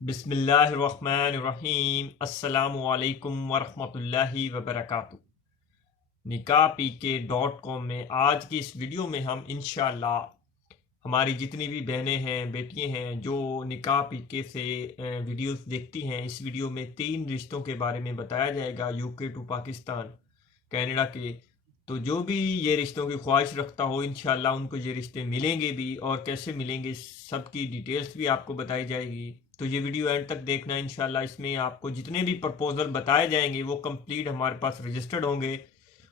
बिस्मिल्लाहिर्रहमानिर्रहीम अस्सलामुअलैकुम वरहमतुल्लाहि वबरकातुहू। nikahpk.com में आज की इस वीडियो में हम इंशाल्लाह हमारी जितनी भी बहनें हैं, बेटियां हैं जो निकाह पीके से वीडियोस देखती हैं, इस वीडियो में 3 रिश्तों के बारे में बताया जाएगा, यूके टू पाकिस्तान कनाडा के। तो जो भी ये रिश्तों की ख्वाहिश रखता हो इंशाल्लाह उनको ये रिश्ते मिलेंगे भी, और कैसे मिलेंगे सब की डिटेल्स भी आपको बताई जाएगी। तो ये वीडियो एंड तक देखना इंशाल्लाह। इसमें आपको जितने भी प्रपोजल बताए जाएंगे वो कंप्लीट हमारे पास रजिस्टर्ड होंगे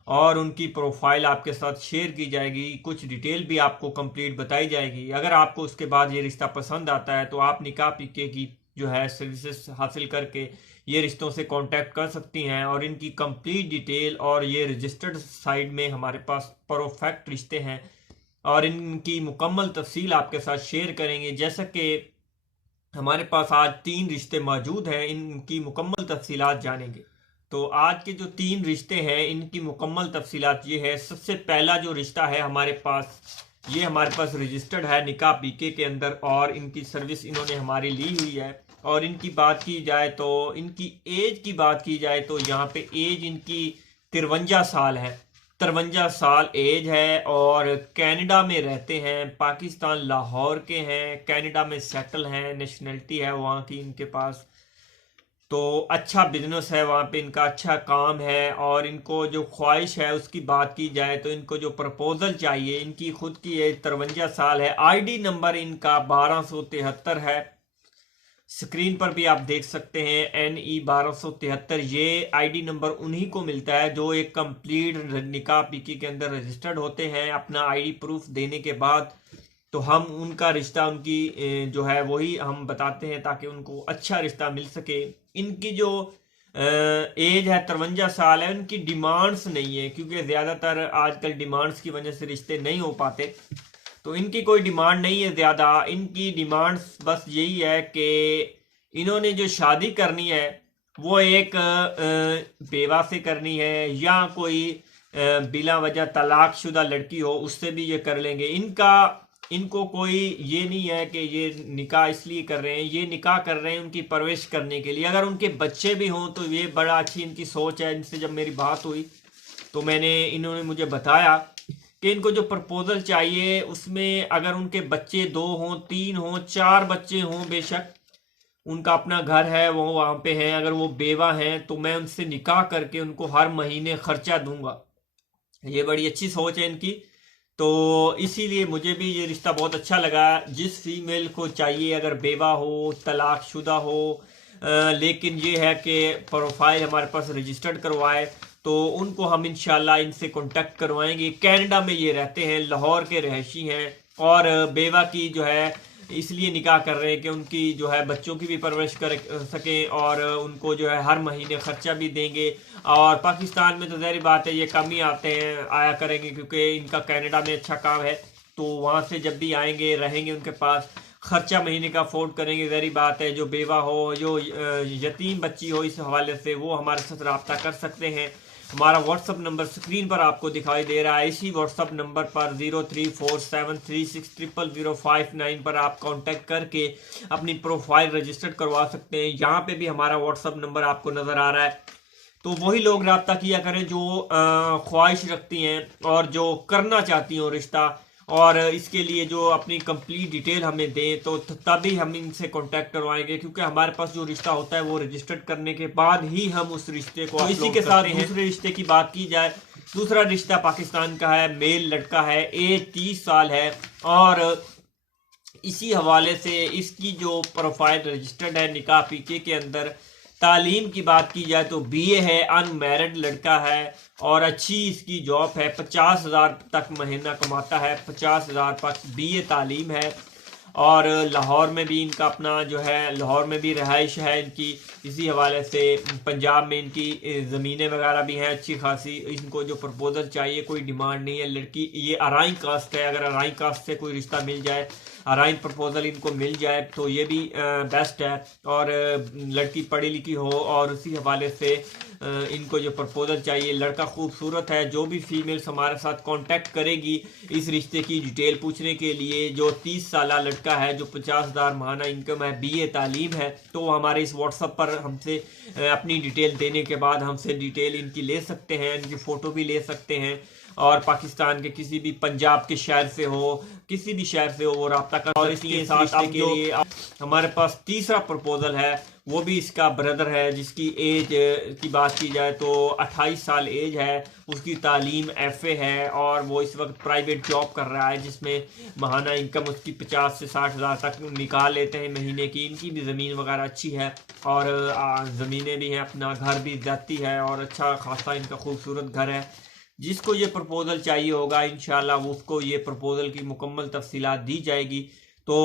और उनकी प्रोफाइल आपके साथ शेयर की जाएगी, कुछ डिटेल भी आपको कंप्लीट बताई जाएगी। अगर आपको उसके बाद ये रिश्ता पसंद आता है तो आप निकाह पीके की जो है सर्विसेज हासिल करके ये रिश्तों से कांटेक्ट कर सकती हैं और इनकी कंप्लीट डिटेल और ये रजिस्टर्ड साइड में हमारे पास परफेक्ट रिश्ते हैं और इनकी मुकम्मल तफसील आपके साथ शेयर करेंगे। जैसा कि हमारे पास आज 3 रिश्ते मौजूद हैं, इनकी मुकम्मल तफसीलात जानेंगे। तो आज के जो 3 रिश्ते हैं इनकी मुकम्मल तफसीलात ये है। सबसे पहला जो रिश्ता है हमारे पास रजिस्टर्ड है निकाह पीके के अंदर और इनकी सर्विस इन्होंने हमारी ली हुई है। और इनकी बात की जाए तो इनकी एज की बात की जाए तो यहाँ पे एज इनकी 53 साल है। 53 साल एज है और कनाडा में रहते हैं, पाकिस्तान लाहौर के हैं, कनाडा में सेटल हैं, नेशनैलिटी है वहाँ की इनके पास। तो अच्छा बिजनेस है वहाँ पे, इनका अच्छा काम है। और इनको जो ख्वाहिश है उसकी बात की जाए तो इनको जो प्रपोजल चाहिए, इनकी खुद की एज 53 साल है। आईडी नंबर इनका 1273 है, स्क्रीन पर भी आप देख सकते हैं NE 1273। ये आईडी नंबर उन्हीं को मिलता है जो एक कंप्लीट निकाह पीके के अंदर रजिस्टर्ड होते हैं। अपना आईडी प्रूफ देने के बाद तो हम उनका रिश्ता, उनकी जो है वही हम बताते हैं ताकि उनको अच्छा रिश्ता मिल सके। इनकी जो एज है 53 साल है, उनकी डिमांड्स नहीं है क्योंकि ज़्यादातर आजकल डिमांड्स की वजह से रिश्ते नहीं हो पाते। तो इनकी कोई डिमांड नहीं है ज़्यादा। इनकी डिमांड्स बस यही है कि इन्होंने जो शादी करनी है वो एक बेवा से करनी है या कोई बिला वजह तलाकशुदा लड़की हो उससे भी ये कर लेंगे। इनको कोई ये नहीं है कि ये निकाह इसलिए कर रहे हैं, ये निकाह कर रहे हैं उनकी परवरिश करने के लिए। अगर उनके बच्चे भी हों तो ये बड़ा अच्छी इनकी सोच है। इनसे जब मेरी बात हुई तो इन्होंने मुझे बताया कि इनको जो प्रपोजल चाहिए उसमें अगर उनके बच्चे 2 हों, 3 हों, 4 बच्चे हों, बेशक उनका अपना घर है वो वहाँ पे है, अगर वो बेवा हैं तो मैं उनसे निकाह करके उनको हर महीने खर्चा दूंगा। ये बड़ी अच्छी सोच है इनकी। तो इसीलिए मुझे भी ये रिश्ता बहुत अच्छा लगा। जिस फीमेल को चाहिए, अगर बेवा हो, तलाकशुदा हो, लेकिन ये है कि प्रोफाइल हमारे पास रजिस्टर्ड करवाए तो उनको हम इंशाल्लाह इनसे कांटेक्ट करवाएंगे। कनाडा में ये रहते हैं, लाहौर के रहायशी हैं और बेवा की जो है इसलिए निकाह कर रहे हैं कि उनकी जो है बच्चों की भी परवरिश कर सकें और उनको जो है हर महीने खर्चा भी देंगे। और पाकिस्तान में तो ज़ाहिर बात है ये कम ही आया करेंगे क्योंकि इनका कनाडा में अच्छा काम है। तो वहाँ से जब भी आएंगे रहेंगे उनके पास, खर्चा महीने का अफोर्ड करेंगे। ज़ाहिर बात है जो बेवा हो, जो यतीम बच्ची हो, इस हवाले से वो हमारे साथ रब्ता कर सकते हैं। हमारा व्हाट्सअप नंबर स्क्रीन पर आपको दिखाई दे रहा है। इसी व्हाट्सअप नंबर पर 0347360059 पर आप कांटेक्ट करके अपनी प्रोफाइल रजिस्टर्ड करवा सकते हैं। यहाँ पे भी हमारा व्हाट्सअप नंबर आपको नज़र आ रहा है। तो वही लोग रब्ता किया करें जो ख्वाहिश रखती हैं और जो करना चाहती हो रिश्ता, और इसके लिए जो अपनी कंप्लीट डिटेल हमें दें तो तभी हम इनसे कांटेक्ट करवाएंगे क्योंकि हमारे पास जो रिश्ता होता है वो रजिस्टर्ड करने के बाद ही हम उस रिश्ते को। तो इसी के साथ दूसरे रिश्ते की बात की जाए, दूसरा रिश्ता पाकिस्तान का है, मेल लड़का है, एज 30 साल है और इसी हवाले से इसकी जो प्रोफाइल रजिस्टर्ड है निकाह पीके के अंदर। तालीम की बात की जाए तो BA है, अनमैरिड लड़का है और अच्छी इसकी जॉब है, 50,000 तक महीना कमाता है, 50,000 तक BA तालीम है। और लाहौर में भी इनका अपना जो है, लाहौर में भी रहाइश है इनकी। इसी हवाले से पंजाब में इनकी ज़मीनें वगैरह भी हैं अच्छी खासी। इनको जो प्रपोजल चाहिए कोई डिमांड नहीं है। लड़की ये अराई कास्ट है, अगर अराई कास्ट से कोई रिश्ता मिल जाए, अराइन प्रपोजल इनको मिल जाए तो ये भी बेस्ट है। और लड़की पढ़ी लिखी हो और उसी हवाले से इनको जो प्रपोजल चाहिए, लड़का खूबसूरत है। जो भी फीमेल्स हमारे साथ कांटेक्ट करेगी इस रिश्ते की डिटेल पूछने के लिए, जो 30 साल लड़का है, जो 50,000 माहाना इनकम है, BA तालीम है, तो हमारे इस व्हाट्सएप पर हमसे अपनी डिटेल देने के बाद हमसे डिटेल इनकी ले सकते हैं, इनकी फ़ोटो भी ले सकते हैं। और पाकिस्तान के किसी भी, पंजाब के शहर से हो, किसी भी शहर से हो, वो रब्ता कर। और इसके साथ अब के लिए हमारे पास तीसरा प्रपोजल है, वो भी इसका ब्रदर है, जिसकी एज की बात की जाए तो 28 साल एज है, उसकी तालीम FA है और वो इस वक्त प्राइवेट जॉब कर रहा है, जिसमें माहाना इनकम उसकी 50 से 60 हज़ार तक निकाल लेते हैं महीने की। इनकी भी ज़मीन वगैरह अच्छी है और ज़मीनें भी हैं, अपना घर भी जाती है और अच्छा खासा इनका खूबसूरत घर है। जिसको ये प्रपोजल चाहिए होगा इंशाल्लाह उसको ये प्रपोजल की मुकम्मल तफसीलात दी जाएगी। तो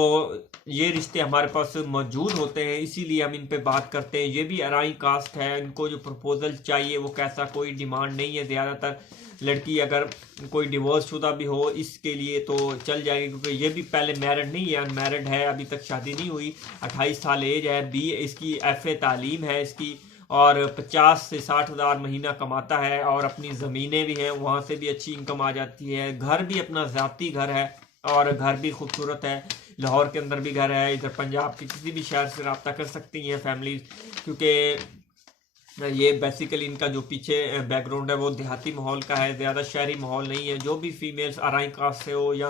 ये रिश्ते हमारे पास मौजूद होते हैं, इसीलिए हम इन पे बात करते हैं। ये भी अराई कास्ट है, इनको जो प्रपोजल चाहिए वो कैसा, कोई डिमांड नहीं है। ज़्यादातर लड़की अगर कोई डिवोर्स शुदा भी हो इसके लिए तो चल जाएगी, क्योंकि ये भी पहले मैरिड नहीं है, अनमैरिड है, अभी तक शादी नहीं हुई, 28 साल एज है, BA इसकी FA तालीम है इसकी, और 50 से 60 हज़ार महीना कमाता है और अपनी ज़मीनें भी हैं, वहाँ से भी अच्छी इनकम आ जाती है। घर भी अपना ज़ाती घर है और घर भी खूबसूरत है, लाहौर के अंदर भी घर है, इधर पंजाब के किसी भी शहर से रब्ता कर सकती हैं फैमिली, क्योंकि ये बेसिकली इनका जो पीछे बैकग्राउंड है वो देहाती माहौल का है, ज़्यादा शहरी माहौल नहीं है। जो भी फीमेल्स अराई कास्ट से हो या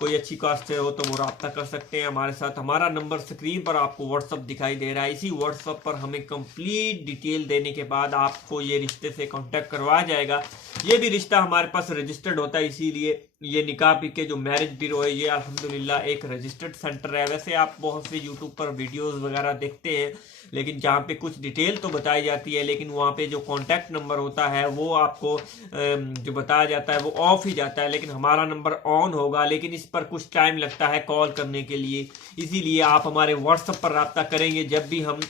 कोई अच्छी कास्ट से हो तो वो रब्ता कर सकते हैं हमारे साथ। हमारा नंबर स्क्रीन पर आपको व्हाट्सअप दिखाई दे रहा है, इसी व्हाट्सअप पर हमें कंप्लीट डिटेल देने के बाद आपको ये रिश्ते से कांटेक्ट करवाया जाएगा। ये भी रिश्ता हमारे पास रजिस्टर्ड होता है, इसीलिए ये nikahpk जो मैरिज ब्यूरो है ये अल्हम्दुलिल्लाह एक रजिस्टर्ड सेंटर है। वैसे आप बहुत से यूट्यूब पर वीडियोस वगैरह देखते हैं, लेकिन जहाँ पे कुछ डिटेल तो बताई जाती है, लेकिन वहाँ पे जो कॉन्टैक्ट नंबर होता है वो आपको जो बताया जाता है वो ऑफ ही जाता है, लेकिन हमारा नंबर ऑन होगा, लेकिन इस पर कुछ टाइम लगता है कॉल करने के लिए। इसीलिए आप हमारे व्हाट्सएप पर रब्ता करेंगे, जब भी हम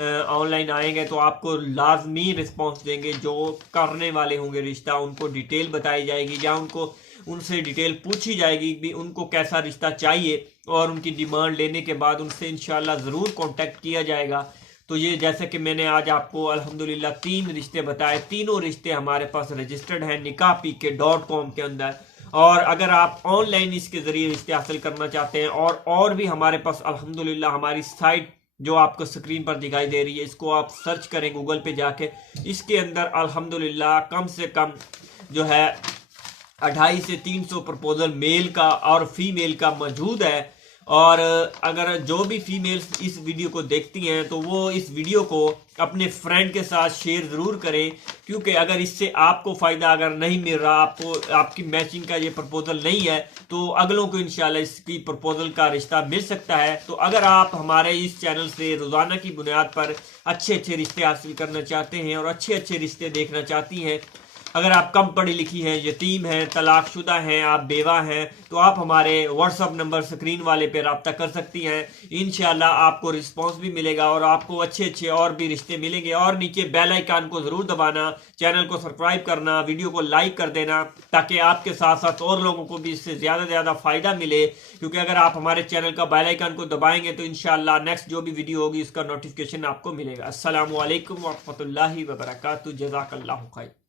ऑनलाइन आएंगे तो आपको लाजमी रिस्पॉन्स देंगे। जो करने वाले होंगे रिश्ता उनको डिटेल बताई जाएगी, या उनसे डिटेल पूछी जाएगी भी उनको कैसा रिश्ता चाहिए, और उनकी डिमांड लेने के बाद उनसे इंशाल्लाह ज़रूर कांटेक्ट किया जाएगा। तो ये जैसे कि मैंने आज आपको अल्हम्दुलिल्लाह 3 रिश्ते बताए, तीनों रिश्ते हमारे पास रजिस्टर्ड हैं nikahpk.com के अंदर। और अगर आप ऑनलाइन इसके ज़रिए रिश्ते हासिल करना चाहते हैं और भी हमारे पास अल्हम्दुलिल्लाह हमारी साइट जो आपको स्क्रीन पर दिखाई दे रही है, इसको आप सर्च करें गूगल पे जाके, इसके अंदर अल्हम्दुलिल्लाह कम से कम जो है 250 से 300 प्रपोजल मेल का और फीमेल का मौजूद है। और अगर जो भी फीमेल्स इस वीडियो को देखती हैं तो वो इस वीडियो को अपने फ्रेंड के साथ शेयर ज़रूर करें, क्योंकि अगर इससे आपको फ़ायदा अगर नहीं मिल रहा, आपको आपकी मैचिंग का ये प्रपोजल नहीं है, तो अगलों को इंशाल्लाह इसकी प्रपोजल का रिश्ता मिल सकता है। तो अगर आप हमारे इस चैनल से रोज़ाना की बुनियाद पर अच्छे अच्छे रिश्ते हासिल करना चाहते हैं और अच्छे अच्छे रिश्ते देखना चाहती हैं, अगर आप कम पढ़ी लिखी हैं, यतीम हैं, तलाकशुदा हैं, आप बेवा हैं, तो आप हमारे व्हाट्सअप नंबर स्क्रीन वाले पे रब्ता कर सकती हैं। इंशाल्लाह आपको रिस्पांस भी मिलेगा और आपको अच्छे अच्छे और भी रिश्ते मिलेंगे। और नीचे बेल आइकन को ज़रूर दबाना, चैनल को सब्सक्राइब करना, वीडियो को लाइक कर देना, ताकि आपके साथ साथ और लोगों को भी इससे ज़्यादा से ज़्यादा फ़ायदा मिले। क्योंकि अगर आप हमारे चैनल का बेल आइकन को दबाएंगे तो इंशाल्लाह नेक्स्ट जो भी वीडियो होगी उसका नोटिफिकेशन आपको मिलेगा। अस्सलामु अलैकुम व रहमतुल्लाहि व बरकातुहू। जज़ाकल्लाहु खैर।